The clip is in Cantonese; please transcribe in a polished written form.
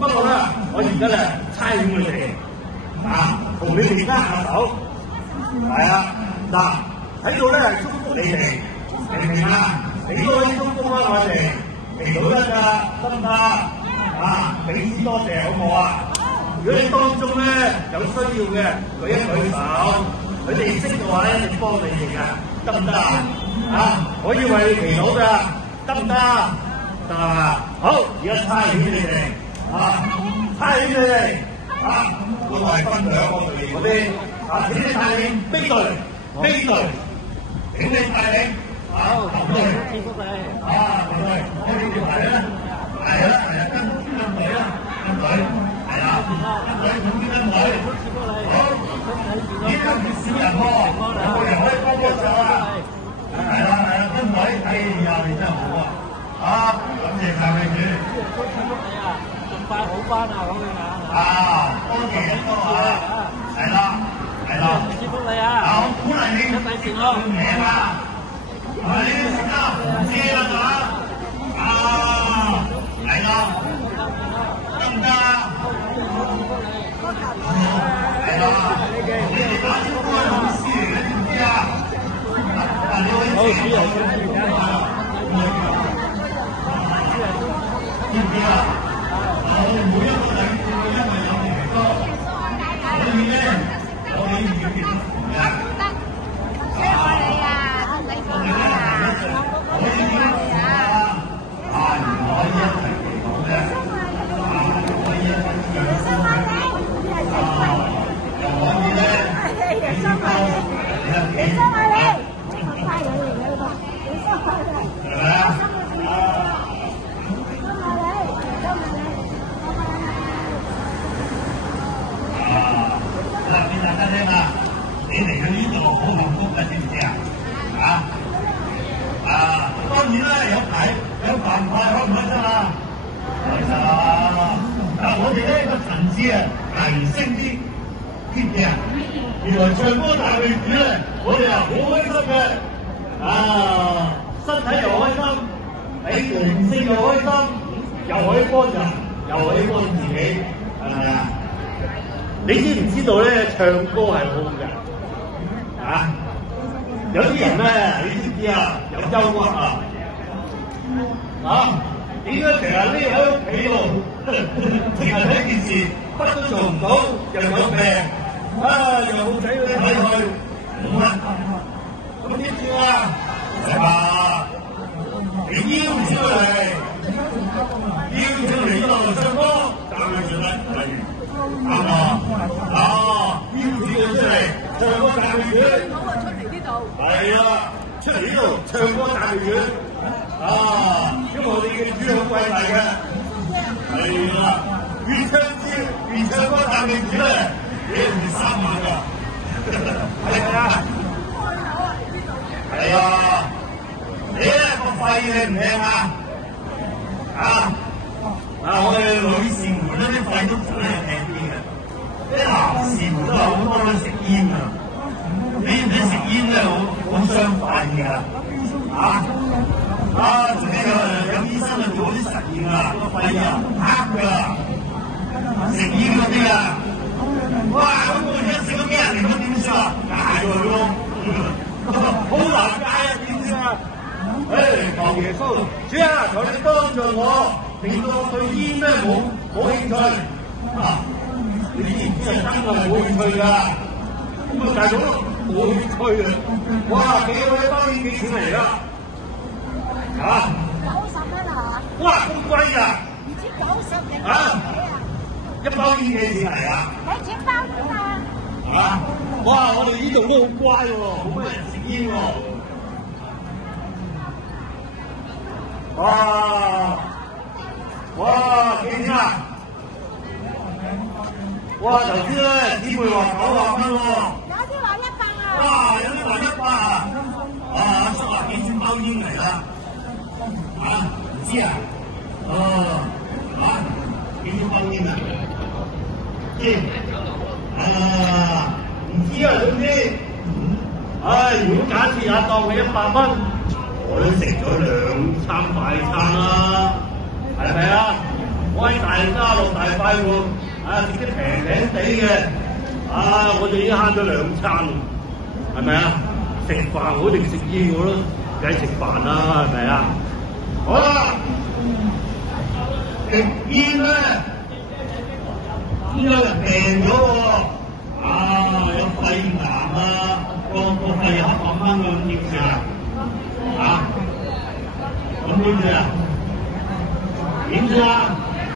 不過咧，我而家咧差遣佢哋同你哋握下手，係啊，嗱喺度咧祝福你哋，明唔明啊？你多啲祝福啦，我哋祈禱得㗎，得唔得？彼此多謝好唔好啊？如果你當中咧有需要嘅，舉一舉手，佢哋識嘅話咧，一定幫你哋㗎，得唔得啊？我要為你祈禱㗎，得唔得？得啊！好，而家差遣你哋差遣你哋我係分享我哋嗰啲請你帶領飛隊，請你帶領好，祝福你祝福你我哋條隊咧係啦，跟隊啦，跟隊係啦，跟隊總之跟隊，好，呢個唔少人喎，有個人可以幫幫手啊，係啦，跟隊，哎呀，你真係好啊！感謝晒你主，祝福你啊，盡快好翻啊，咁樣多謝多啊，係啦，祝福你啊，我鼓勵你，一世善安，名啊，你都識得，知啦嘛，係啦，得唔得？係啦，你哋打招呼係老師嚟嘅，知唔知啊？好，主持人。知唔知啊？我哋每一個禮節因為有祈禱，所以咧，我哋要祈禱嘅。所以我哋你講啊，我哋點啊？唔可以一齊祈禱嘅，唔可以一齊祈禱又可以咧，你要交你收埋你，快你嚟嘅呢個，你收埋你，係咪啊？俾大家聽啊！你嚟到呢度好幸福㗎，知唔知啊？當然啦，有飯派開唔開心啊？開心啊！但我哋呢個層次啊，提升啲嘅。原來唱歌大會主咧，我哋好開心嘅。身體又開心，你靈性又開心，又可以幫人，又可以幫自己，係咪啊？你知唔知道咧？唱歌係好嘅，有啲人咧，你知唔知啊？有憂鬱點解成日匿喺屋企度，淨係睇電視，乜都做唔到，又有病，又冇仔女睇佢，冇乜，咁點算啊？係嘛？你邀請佢嚟，呢度唱歌，但係做乜？啱啊！邀請佢出嚟唱歌讚美主，出嚟呢度係啊，出嚟呢度唱歌讚美主因為我哋嘅主好偉大嘅，係啦，越唱歌讚美主咧，你唔係3萬㗎，係咪啊？係啊，你咧個肺靚唔靚啊？我哋女士們咧啲肺都真係靚啲嘅，啲男士們都好多都食煙啊！你唔知食煙咧好傷肺㗎，仲有醫生啊做啲實驗啊，個肺啊黑㗎，食煙嗰啲啊，哇！咁我而家食咗幾廿年都點算啊？戒佢咯，好難戒啊！點算啊？求耶穌，主啊，求你幫助我。令到我對煙咧冇興趣你知唔知係真係冇興趣㗎？咁大佬冇興趣啊！哇，幾多一包煙幾錢嚟㗎？90蚊啊！哇，咁貴㗎！唔知90定一包煙幾錢嚟啊？2錢包㗎嘛！哇，我哋呢度都好乖喎，冇乜人食煙喎。哇，幾錢啊？哇，頭先咧，姊妹話900蚊喎。有啲話100啊。哇，有啲話100啊！叔話幾錢包煙嚟啦？唔知啊？幾錢包煙啊？知？唔知啊，總之，如果假設下當佢100蚊，我都食咗2餐快餐啦。係咪啊？我喺大家樂大快活，食啲平平地嘅，我哋已經慳咗2餐，係咪啊？食飯好定食煙我都梗係食飯啦，係咪啊？好啦，食煙咧，有人病咗喎，有肺癌啊，個肺黑掹掹咁點算啊？咁點算啊？點算啊？